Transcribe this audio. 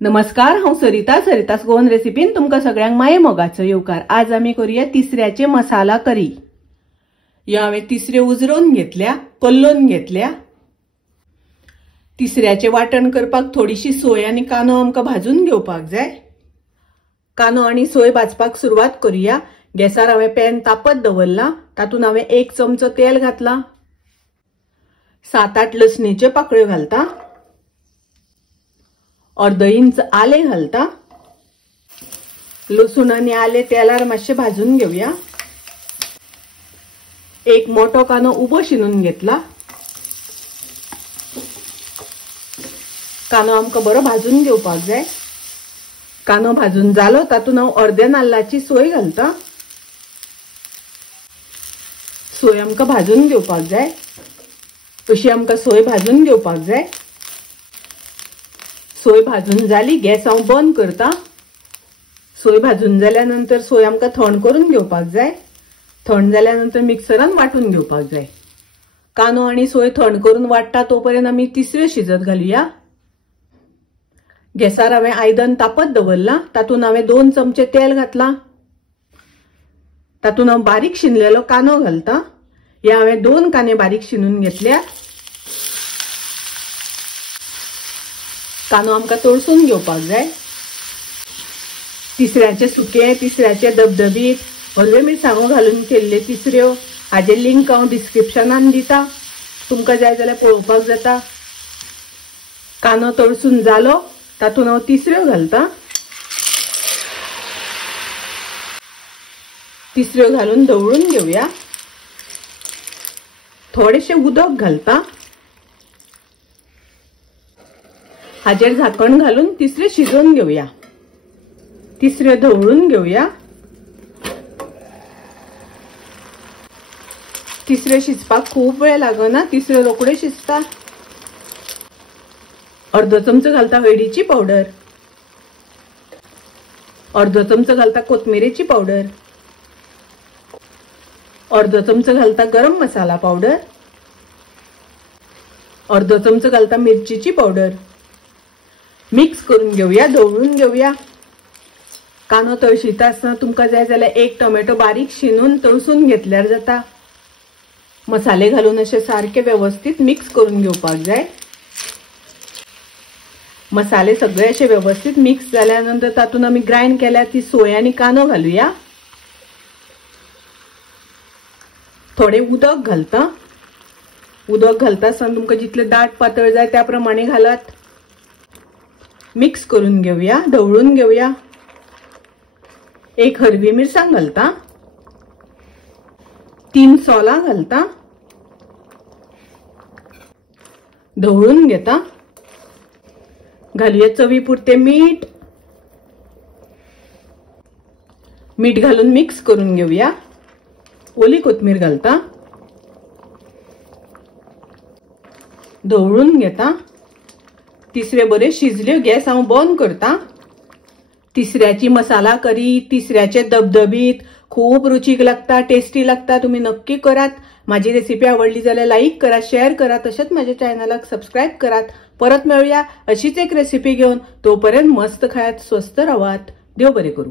नमस्कार, हांव सरितास गोवन रेसिपीन तुमकां सगळ्यांक माये मोगाचो येवकार। आज आमी करूया तिसऱ्याचे मसाला करी। ह्यो हांवें तिसऱ्यो उजरोवन घेतल्या, कल्लोवन घेतल्या। तिसऱ्याचे वाटण करपाक थोडीशी सोय आनी कांदो आमकां भाजून घेवपाक जाय। कांदो आनी सोय भाजपाक सुरवात करूया। गॅसार हांवें पॅन तापत दवरला, तातूंत हांवें 1 चमचो तेल घातला। 7-8 लसणीच्यो पाकळ्यो घालता। अर्धो इंच आले घालता। लसूण आणि आले तेलार मातशे भाजून घेऊया। एक मोठो कांदो उबो शिनून घेतला। कांदो आमकां बरो भाजून घेवपाक जाय। कांदो भाजून जालो तातूंत हांव अर्ध्या नाल्लाची सोय घालता। सोय आमकां भाजून घेवपाक जाय, अशी आमकां सोय भाजून घेवपाक जाय। सोय भाजून जाली, गॅस हांव बंद करता। सोय भाजून जाल्या नंतर सोय आमकां थंड करून घेवपाक जाय। थंड जाल्या नंतर मिक्सरान वाटून घेवपाक जाय। कांदो आनी सोय थंड करून वाटता तोपर्यंत आमी तिसऱ्यो शिजत घालुया। गॅसार हांवें आयदन तापत दवरला, तातूंत हांवें 2 चमचे तेल घातला। तातूंत हांव बारीक शिनलेलो कांदो घालता। हे हांवें 2 कांदे बारीक शिनून घेतल्या। कांदो आमकां तळसून घेवपाक जाय। तिसऱ्याचे सुके, तिसऱ्याचे धबधबीत, हलव्यो मिरसांगो घालून केल्ले तिसऱ्यो, हाजे लिंक हांव डिस्क्रिप्शनान दिता, तुमकां जाय जाल्यार पळोवपाक जाता। कांदो तळसून जालो, तातूंत हांव तिसऱ्यो घालता। तिसऱ्यो घालून ढवळून घेवया। थोडेशे उदक घालता। हाजेर झाकण घालून तिसऱ्यो शिजोवन घेवया। तिसऱ्यो ढवळून घेवया। तिसऱ्यो शिजपाक खूप वेळ लागना, तिसऱ्यो रोखड्यो शिजता। अर्धो चमचो घालता हळदीची पावडर। अर्धो चमचो घालता कोथमिरेची पावडर। अर्धो चमचो घालता गरम मसाला पावडर। अर्धो चमचो घालता मिरचीची पावडर। मिक्स करून घेवया, ढवळून घेवया। कांदो तळशिता आसतना तुमकां जाय जाल्यार 1 टोमॅटो बारीक शिनून तळसून घेतल्यार जाता। मसाले घालून अशे सारखे व्यवस्थित मिक्स करून घेवपाक जाय। मसाले सगळे अशे व्यवस्थित मिक्स जाल्यानंतर तातूंत आमी ग्राइंड केल्या ती सोय आनी कांदो घालुया। थोडे उदक घालता। उदक घालता आसतना तुमकां जितले दाट पातळ जाय त्या प्रमाणे घालात। मिक्स करून घेवया, ढवळून घेवया। 1 हरवी मिरसांग घालता। 3 सोलां घालता। ढवळून घेता। घालुया चवी पुरते मीठ। मीठ घालून मिक्स करून घेवया। ओली कोथमीर घालता। ढवळून घेता। तिसरे बरे शिजल्यो, गॅस हांव बंद करता। तिसऱ्याची मसाला करी, तिसऱ्याचे धबधबीत खूप रुचीक लागता, टेस्टी लागता। तुम्ही नक्की करात। माझी रेसिपी आवडली जाल्यार लाईक करा, शेअर करा, तशेंच माझ्या चॅनलाक सबस्क्राईब करात। परत मेळूया अशीच एक रेसिपी घेऊन। तोपर्यंत मस्त खायात, स्वस्त रावात। देव बरे करू।